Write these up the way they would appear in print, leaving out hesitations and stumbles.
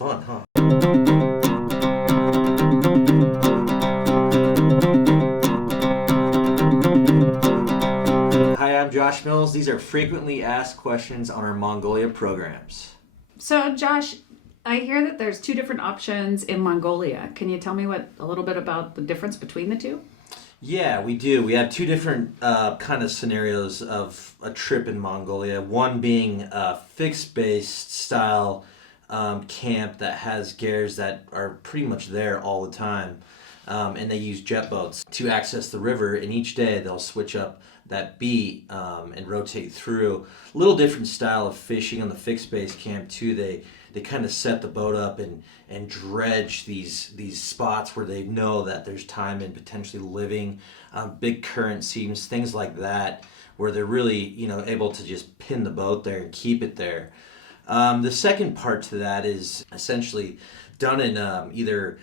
fun, huh? Hi, I'm Josh Mills. These are frequently asked questions on our Mongolia programs. So, Josh, I hear that there's two different options in Mongolia. Can you tell me a little bit about the difference between the two? Yeah, we do. We have two different kind of scenarios of a trip in Mongolia. One being a fixed-based style camp that has gears that are pretty much there all the time. And they use jet boats to access the river, and each day they'll switch up that beat and rotate through. A little different style of fishing on the fixed-base camp too. They kind of set the boat up and dredge these spots where they know that there's taimen potentially living, big current seams, things like that, where they're really able to just pin the boat there and keep it there. The second part to that is essentially done in either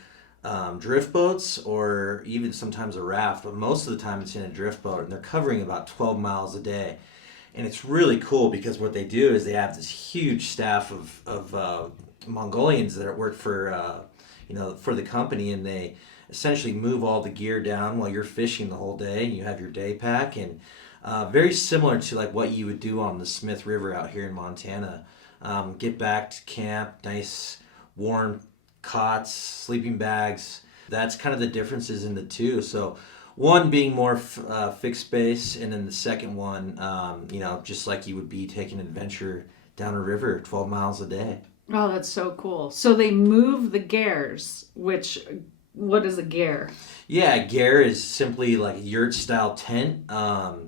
drift boats or even sometimes a raft, but most of the time it's in a drift boat, and they're covering about 12 miles a day. And it's really cool because what they do is they have this huge staff of Mongolians that work for the company, and they essentially move all the gear down while you're fishing the whole day, and you have your day pack, and very similar to like what you would do on the Smith River out here in Montana. Get back to camp, nice warm cots, sleeping bags. That's kind of the differences in the two. So one being more fixed base, and then the second one, just like you would be taking an adventure down a river 12 miles a day. Oh, that's so cool. So they move the gears, what is a gear? Yeah, a gear is simply like a yurt-style tent.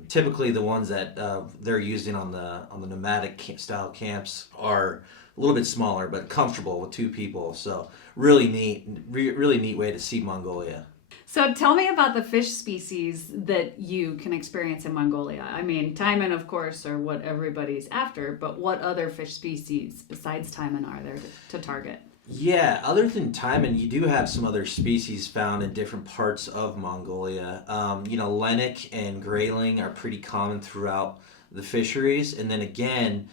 Typically the ones that they're using on the nomadic style camps are a little bit smaller, but comfortable with two people. So really neat way to see Mongolia. So tell me about the fish species that you can experience in Mongolia. I mean, taimen, of course, are what everybody's after, but what other fish species besides taimen are there to target? Yeah, other than taimen, you do have some other species found in different parts of Mongolia. Lennik and grayling are pretty common throughout the fisheries. And then again,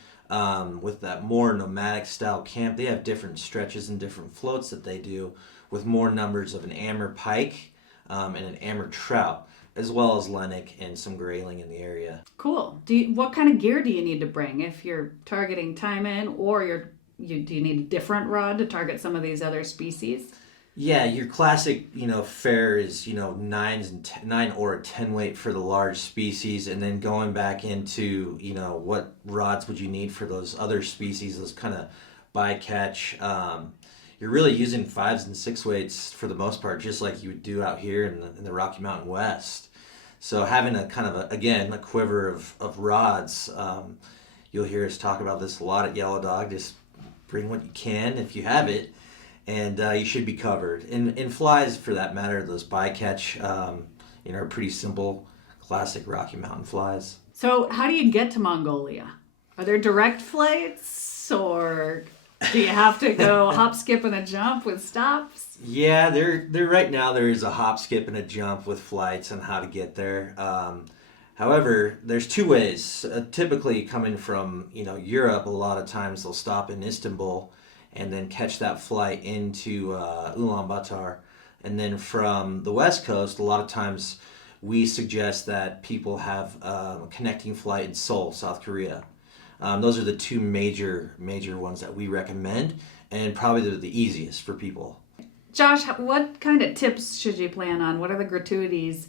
with that more nomadic style camp, they have different stretches and different floats that they do with more numbers of an amur pike and an amur trout, as well as lennik and some grayling in the area. Cool. What kind of gear do you need to bring if you're targeting taimen, or do you need a different rod to target some of these other species? Yeah, your classic, fare is, 9 or a 10 weight for the large species, and then going back into, what rods would you need for those other species, those kind of bycatch. You're really using 5s and 6 weights for the most part, just like you would do out here in the Rocky Mountain West. So having a kind of a quiver of rods, you'll hear us talk about this a lot at Yellow Dog. Just bring what you can if you have it, and you should be covered. And flies, for that matter, those bycatch, are pretty simple, classic Rocky Mountain flies. So how do you get to Mongolia? Are there direct flights, or do you have to go hop, skip, and a jump with stops? Yeah, there right now there is a hop, skip, and a jump with flights on how to get there. However, there's two ways. Typically coming from Europe, a lot of times they'll stop in Istanbul and then catch that flight into Ulaanbaatar. And then from the West Coast, a lot of times we suggest that people have a connecting flight in Seoul, South Korea. Those are the two major ones that we recommend, and probably the easiest for people. Josh, what kind of tips should you plan on? What are the gratuities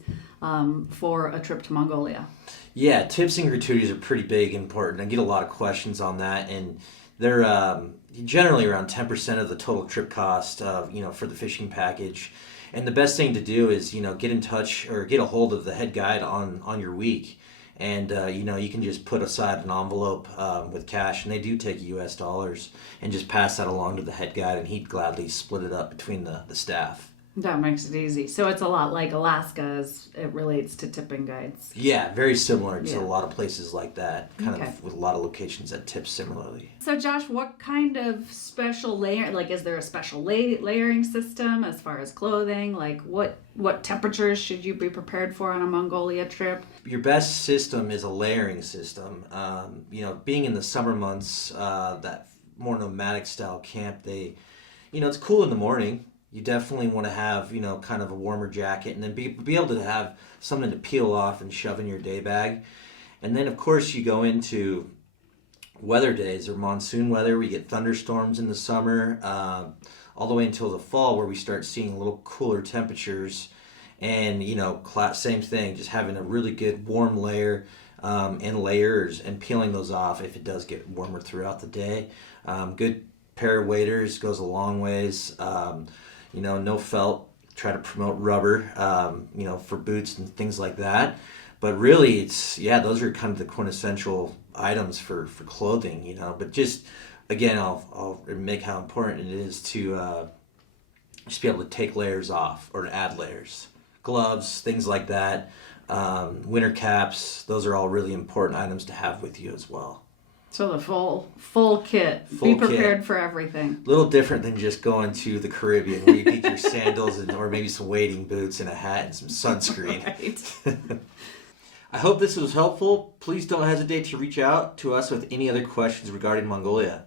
for a trip to Mongolia? Yeah, tips and gratuities are pretty big and important. I get a lot of questions on that, and they're generally around 10% of the total trip cost, for the fishing package. And the best thing to do is, get in touch or get a hold of the head guide on your week. And, you can just put aside an envelope with cash, and they do take US dollars, and just pass that along to the head guide, and he'd gladly split it up between the staff. That makes it easy. So it's a lot like Alaska as it relates to tipping guides. Yeah, very similar to a lot of places like that, of with a lot of locations that tip similarly. So Josh, what kind of special is there a special layering system as far as clothing? Like what temperatures should you be prepared for on a Mongolia trip? Your best system is a layering system. Being in the summer months, that more nomadic style camp, they it's cool in the morning. You definitely want to have, kind of a warmer jacket, and then be able to have something to peel off and shove in your day bag. And then, of course, you go into weather days or monsoon weather. We get thunderstorms in the summer, all the way until the fall, where we start seeing a little cooler temperatures. And, same thing, just having a really good warm layer and layers and peeling those off if it does get warmer throughout the day. Good pair of waders goes a long ways. No felt. Try to promote rubber, for boots and things like that. But really, those are kind of the quintessential items for clothing, But just, again, I'll make how important it is to just be able to take layers off or to add layers. Gloves, things like that. Winter caps, those are all really important items to have with you as well. So the full kit. Be prepared for everything. A little different than just going to the Caribbean where you need your sandals or maybe some wading boots and a hat and some sunscreen. Right. I hope this was helpful. Please don't hesitate to reach out to us with any other questions regarding Mongolia.